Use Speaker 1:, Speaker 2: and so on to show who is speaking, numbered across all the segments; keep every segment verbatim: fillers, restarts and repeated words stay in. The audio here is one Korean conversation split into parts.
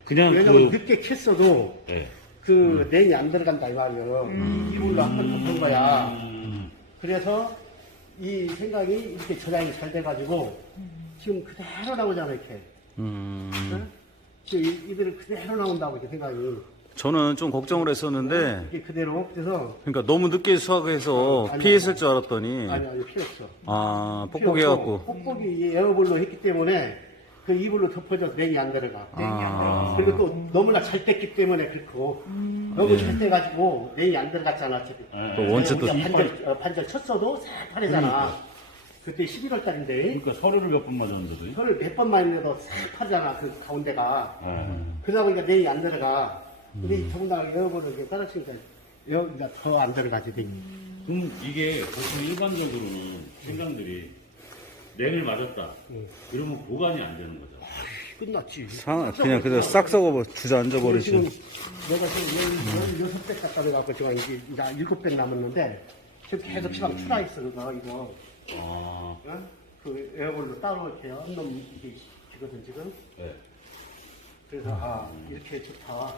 Speaker 1: 그냥
Speaker 2: 왜냐면
Speaker 1: 그
Speaker 2: 늦게 캤어도
Speaker 1: 네.
Speaker 2: 그 냉이 안 들어간다 이 말이에요.
Speaker 3: 음.
Speaker 2: 이걸로 한번 덮은 거야.
Speaker 1: 음.
Speaker 2: 그래서 이 생강이 이렇게 저장이 잘 돼가지고 지금 그대로 나오잖아 이렇게.
Speaker 4: 음.
Speaker 2: 응? 지금 이- 이들은 그대로 나온다고 이렇게 생강이.
Speaker 4: 저는 좀 걱정을 했었는데,
Speaker 2: 이게 그대로. 그래서
Speaker 4: 그러니까 너무 늦게 수확해서
Speaker 2: 아니,
Speaker 4: 피했을 줄 알았더니,
Speaker 2: 아니 아니 필요 없어.
Speaker 4: 아,
Speaker 2: 필요
Speaker 4: 뻑뻑해갖고.
Speaker 2: 없고, 뽁뽁이 에어볼로 했기 때문에 그 이불로 덮어져서 냉이 안 들어가.
Speaker 4: 아.
Speaker 2: 그리고 또 너무나 잘 뗐기 때문에 그렇고 너무 잘 떼가지고 냉이 안 들어갔잖아 지금.
Speaker 1: 네.
Speaker 4: 또 원체 또-
Speaker 2: 우리가 반절, 어, 반절 쳤어도 새파래잖아. 그때 십일월 달인데
Speaker 1: 그러니까 서류를 몇 번 맞았는데도.
Speaker 2: 이거를 몇 번만 해도 새파래잖아 그 가운데가.
Speaker 1: 네.
Speaker 2: 그러다 보니까 냉이 안 들어가. 근데 이 더군다나 에어볼을 이렇게 따라치니까 여기가 더 안 들어가지 냉이.
Speaker 1: 그럼 이게 보통 일반적으로는 생강들이 냉을 맞았다.
Speaker 2: 응.
Speaker 1: 이러면 보관이 안 되는 거죠.
Speaker 2: 끝났지.
Speaker 4: 상, 그냥 그대로 싹 썩어 주저앉아
Speaker 2: 지금
Speaker 4: 버리지.
Speaker 2: 내가 지금 열여섯 백 가까이 갖고 지금 이제 이제 일곱 백 남았는데 지금 계속 시간 출하했어 그거 이거.
Speaker 1: 아,
Speaker 2: 어? 그 에어볼로 따로 이렇게 한놈 이게 지거든 지금.
Speaker 1: 네.
Speaker 2: 그래서 아 이렇게 좋다.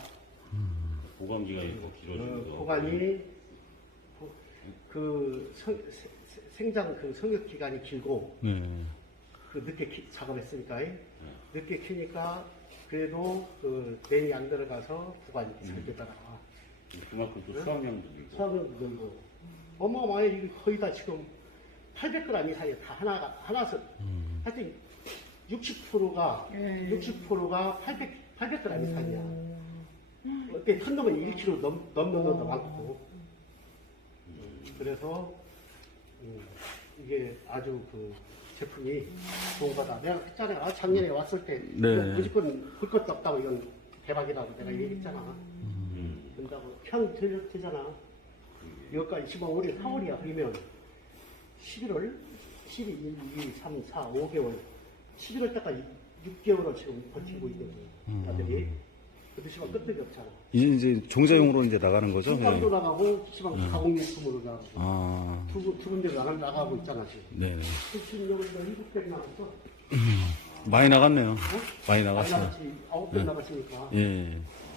Speaker 1: 보관 기간이 더
Speaker 2: 어,
Speaker 1: 길어지면서.
Speaker 2: 보관이 보- 그 성- 세- 세- 생장 그 성역 기간이 길고
Speaker 4: 네.
Speaker 2: 그 늦게 키, 작업했으니까 늦게 키니까 그래도 그 냉이 안 들어가서 보관이 잘 되더라.
Speaker 1: 그만큼 또 수확량도 늘고.
Speaker 2: 수확량도 늘고 어마어마해. 이게 거의 다 지금 팔백 그램 이상이 다 하나가 하나서 하여튼 육십 퍼센트가
Speaker 3: 예.
Speaker 2: 육십 퍼센트가 팔백 팔백 그램 이상이야. 어때 한 놈은 일 킬로그램 넘, 넘는 놈도 많고. 음, 그래서 음, 이게 아주 그 제품이 좋은 거다. 내가 했잖아. 아, 작년에 왔을 때
Speaker 4: 네.
Speaker 2: 이거 무조건 볼 것도 없다고 이건 대박이라고 내가 얘기했잖아.
Speaker 1: 음.
Speaker 2: 된다고 평 되- 되잖아. 여기까지 지금 올해 사월이야. 그러면 십일월, 십이, 일, 이, 삼, 사, 오 개월, 십일월 때까지 육 개월을 지금 버티고 있는 아들이. 그때 시방 끄떡이 없잖아.
Speaker 4: 이제, 이제 종자용으로 이제 나가는 거죠?
Speaker 2: 수박도
Speaker 4: 네.
Speaker 2: 나가고 시방 가공용품으로 나가고
Speaker 4: 아,
Speaker 2: 두, 군- 두 군데로 나가, 나가고 있잖아 지금.
Speaker 4: 네네.
Speaker 2: 지금 여기서 일곱 백 나갔어.
Speaker 4: 많이 나갔네요. 많이
Speaker 2: 많이
Speaker 4: 나갔어요.
Speaker 2: 나갔지. 아홉 백
Speaker 4: 네.
Speaker 2: 나갔으니까.
Speaker 4: 예.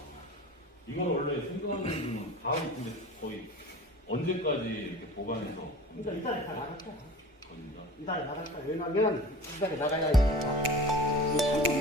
Speaker 1: 이건 원래 생강은 다음에 근데 거의 언제까지 이렇게 보관해서
Speaker 2: 그러니까 이달에 다 나갔다.
Speaker 1: 겁니다.
Speaker 2: 이달에 나갔다. 왜냐면 이달에 나가야 이제